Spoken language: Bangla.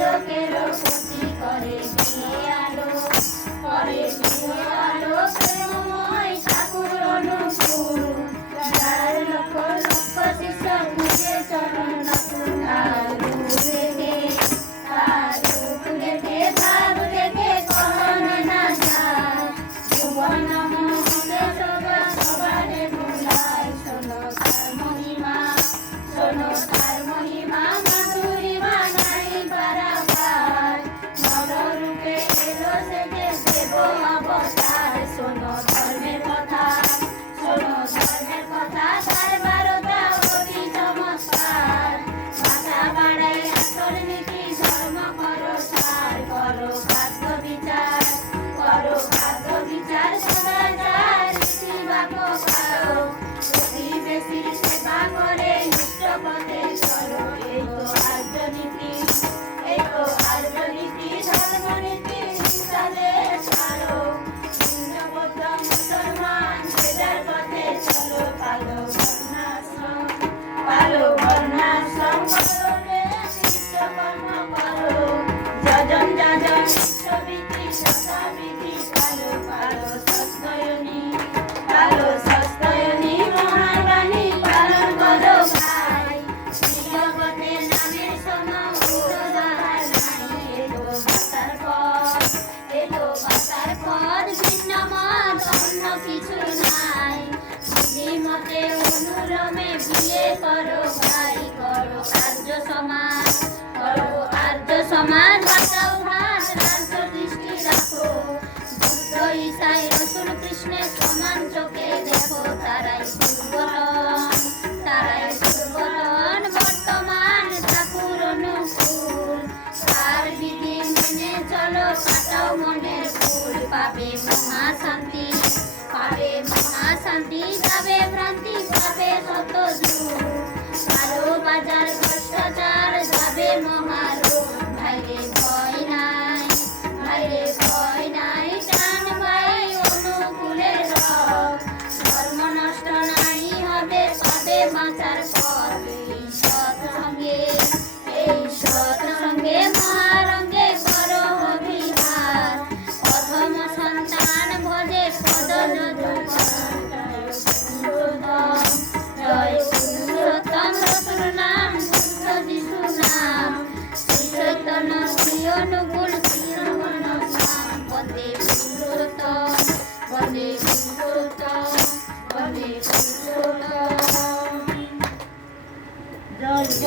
লোকেরও ক্ষতি করে দিয়ে আলো প্রেমময় ঠাকুর অনুকূল যার লক্ষ লক্ষ শিষ্য খুঁজে চরণ নতুন তার রূপ দেখে ভাব দেখে কখনো না যায় ভুবন মোহনে সবারে ভুলায় শোনো তার মহিমা মাধুরিমা নাই পারাবার নররূপে এলো সেজে দেব অবতার শোনো ধর্মের কথা তার বারোটা অতি চমৎকার ভাষা বাড়াই আসল নীতি ধর্ম করো সার করো খাদ্য বিচার সদাচার রীতি বাক্য পাও প্রতিবেশীর সেবা করে ইষ্ট পথে চলো এই তো আর্য নীতি ধর্মনীতি হিংসালে ছাড়ো হিন্দবৌদ্ধ মুসলমান সেজার পথে চলো পালো বর্ণাশ্রম করো রে নিত্যকর্ম করো যজন নিত্যবিধি শতাবিধি পালো সস্তয়নী মহান বাণী পালন করো ভাই জগতের নামের সমান উদাহরণ নাই এলো বাতার পথ ভিন্ন মত অন্য কিছু নাই মতে অনুরমে বিয়ে করো ভাই করো আর্য সমাজ বাঁচাও ভাত রাজ্য দৃষ্টি রাখো বুদ্ধ ঈশাই রসুল কৃষ্ণের সমান চোখে দেখো তারাই দুর্বলন বর্তমান ঠাকুর অনুকূল তার বিধি মেনে চলো কাটাও মনের ভুল পাবে মহাশান্তি যাবে ভ্রান্তি পাবে শত যুগ কালো বাজার ভ্রষ্টাচার যাবে মহা